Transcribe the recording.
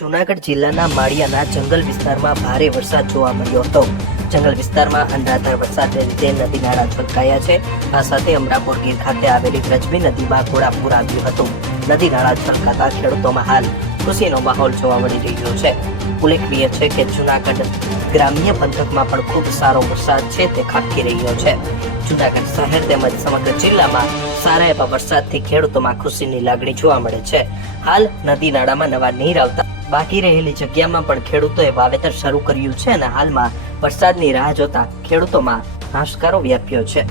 જૂનાગઢ જિલ્લાના માળિયાના જંગલ વિસ્તારમાં ભારે વરસાદ જોવા મળ્યો હતો. જંગલ વિસ્તારમાં અનરાધાર વરસાદને લીધે નદી નાળા છલકાયા છે, આ સાથે અમરાપુર ગીર ખાતે આવેલી વ્રજબી નદીમાં ઘોડાપુર આવ્યું હતું. નદી નાળા છલકાતા ખેડૂતોમાં હાલ ખુશીનો માહોલ જોવા મળી રહ્યો છે. ઉલ્લેખનીય છે કે જૂનાગઢ ગ્રામ્ય પંથકમાં પણ ખૂબ સારો વરસાદ છે તે ખાબકી રહ્યો છે. જૂનાગઢ શહેર તેમજ સમગ્ર જિલ્લામાં સારા એવા વરસાદથી ખેડૂતોમાં ખુશીની લાગણી જોવા મળે છે. હાલ નદી નાળામાં નવા નીર આવતા બાકી રહેલી જગ્યામાં પણ ખેડૂતોએ વાવેતર શરૂ કર્યું છે અને હાલમાં વરસાદની રાહ જોતા ખેડૂતોમાં હાશકારો વ્યાપ્યો છે.